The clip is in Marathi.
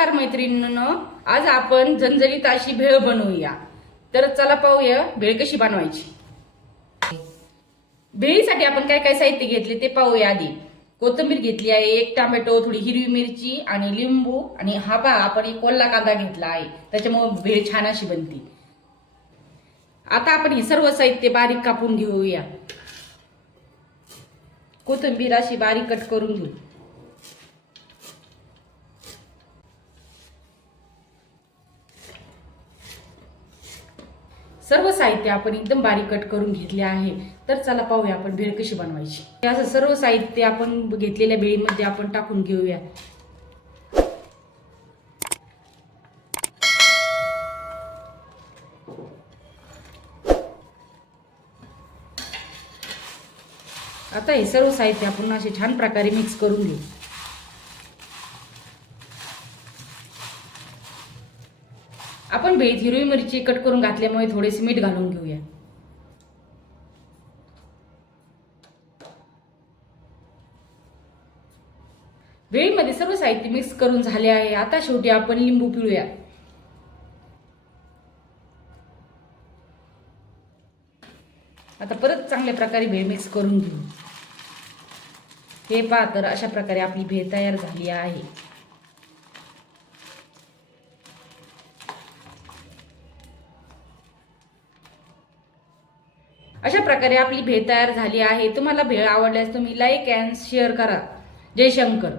नमस्कार मैत्रिणींनो आज आपण झणझणीत अशी भेळ बनवूया. तर चला पाहूया भेळ कशी बनवायची. भेळीसाठी आपण काय काय साहित्य घेतले ते पाहूया आधी. कोथिंबीर घेतली आहे एक टोमॅटो थोडी हिरवी मिरची आणि लिंबू. आणि हा पहा आपण एक कोल्हा कांदा घेतला आहे. त्याच्यामुळे भेळ छान अशी बनते. आता आपण हे सर्व साहित्य बारीक कापून घेऊया. कोथिंबीर अशी बारीक कट करून घेऊ. सर्व साहित्य आपण एकदम बारीक कट करून घेतले आहे. तर चला पाहूया आपण भेळ कशी बनवायची. हे असं सर्व साहित्य आपण घेतलेल्या भेळीमध्ये आपण टाकून घेऊया. आता हे सर्व साहित्य आपण असे छान प्रकारे मिक्स करून घेऊ. आपण भेळीत हिरवी मिरची कट करून घातल्यामुळे थोडेसे मीठ घालून घेऊया. भेळीमध्ये सर्व साहित्य मिक्स करून झाले आहे. आता शेवटी आपण लिंबू पिळूया. आता परत चांगल्या प्रकारे भेळ मिक्स करून घेऊ. हे पहा तर अशा प्रकारे आपली भेळ तयार झाली आहे. अशा प्रकारे आपली भेळ तयार झाली आहे. तुम्हाला भेळ आवडल्यास तुम्ही लाईक अँड शेअर करा. जय शंकर.